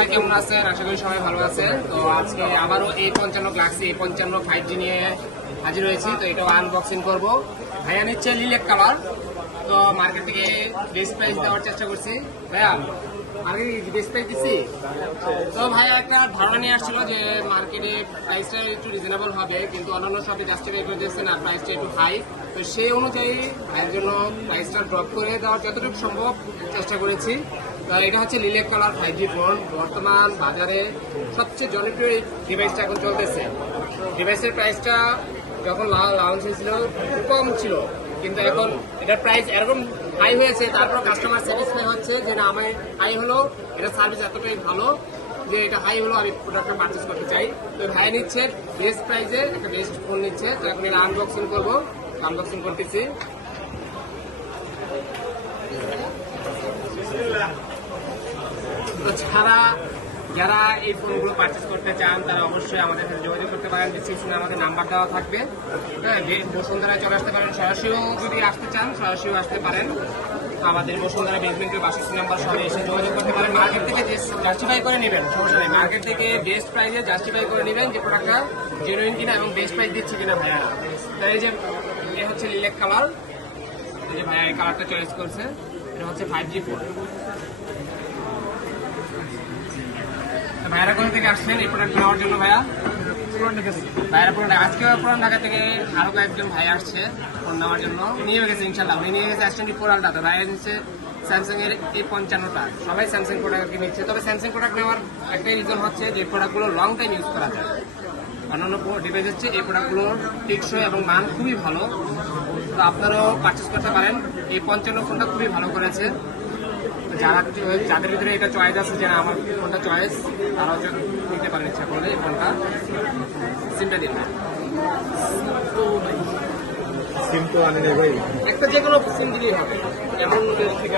সবাই কেমন আছেন? আশা করি সবাই ভালো আছেন। তো আজকে আবারও A55 গ্যালাক্সি A55 5G নিয়ে হাজির হয়েছি। তো এটা আনবক্সিং করব। ভাইয়া নিচ্ছে লিলেক কালার। তো মার্কেট থেকে বেস্ট প্রাইস দেওয়ার চেষ্টা করছি। ভাইয়া আমি বেস্ট প্রাইস দিচ্ছি। তো ভাইয়া একটা ধারণা নিয়ে আসছিল যে মার্কেটে প্রাইসটা একটু রিজনেবল হবে, কিন্তু অন্যান্য শপে জাস্টিফাই করে দিচ্ছেন আর প্রাইসটা একটু হাই। তো সেই অনুযায়ী ভাইয়ের জন্য প্রাইসটা ড্রপ করে দেওয়ার যতটুকু সম্ভব চেষ্টা করেছি। এটা হচ্ছে লিলেক কালার 5G ফোন। বর্তমান বাজারে সবচেয়ে জনপ্রিয় এই ডিভাইসটা এখন চলতেছে। ডিভাইসের প্রাইসটা যখন লঞ্চ হয়েছিল কম ছিল, কিন্তু এখন এটার প্রাইস এরকম হাই হয়েছে, তারপর কাস্টমার স্যাটিসফাই হচ্ছে যে না আমার হাই হলো, এটা সার্ভিস এতটাই ভালো যে এটা হাই হলো, আমি প্রোডাক্টটা পারচেস করতে চাই। তো ভাই নিচ্ছে বেস্ট প্রাইসে একটা বেস্ট ফোন নিচ্ছে। তো এখন এটা আনবক্সিং করবো, আনবক্সিং করতেছি। তো ছাড়া যারা এই ফোনগুলো পারচেস করতে চান তারা অবশ্যই আমাদের সাথে যোগাযোগ করতে পারেন। ডিসক্রিপশনে আমাদের নাম্বার দেওয়া থাকবে। হ্যাঁ, বসুন্ধরায় চলে আসতে পারেন। সরাসরিও যদি আসতে চান সরাসরিও আসতে পারেন। আমাদের বসুন্ধরা বেসমেন্টের 62 নাম্বার সঙ্গে এসে যোগাযোগ করতে পারেন। মার্কেট থেকে জাস্টিফাই করে নেবেন, সমস্যা নেই। মার্কেট থেকে বেস্ট প্রাইসে জাস্টিফাই করে নেবেন যে প্রোডাক্টটা জেনুইন কিনা এবং বেস্ট প্রাইস দিচ্ছে কিনা ভাইয়া। তাই এই যে এ হচ্ছে লিলেক কালার। এই যে ভাইয়া এই কালারটা চয়েস করছে। এটা হচ্ছে 5G ফোন। ভাইয়ারা কোথা থেকে আসছেন এই প্রোডাক্ট নেওয়ার জন্য? ভাইয়া ভাইয়ারা প্রোডাক্ট আজকে পুরান ঢাকা থেকে আরো কয়েকজন ভাই আসছে ফোন নেওয়ার জন্য। নিয়ে গেছে ইনশাল্লাহ, উনি নিয়ে গেছে S24 আলট্রা। তো ভাইয়া নিচ্ছে স্যামসাং এর A55টা। সবাই স্যামসাং প্রোডাক্ট নিচ্ছে, তবে স্যামসাং প্রোডাক্ট নেওয়ার একটাই রিজন হচ্ছে যে প্রোডাক্টগুলো লং টাইম ইউজ করা যায়। অন্যান্য ডিভাইস হচ্ছে এই প্রোডাক্টগুলোর টেকসই এবং মান খুবই ভালো। তো আপনারাও পারচেস করতে পারেন। A55 ফোনটা খুবই ভালো করেছে। যাদের ভিতরে এটা চয়েস আছে যে আমার ফোনটা চয়েস, তারাও নিতে পারেন ইচ্ছা করলে এই ফোনটা। সিমটা দিন, সিম তো আনি না ভাই, একটা যে কোনো সিম দিলেই হবে, এমন থেকে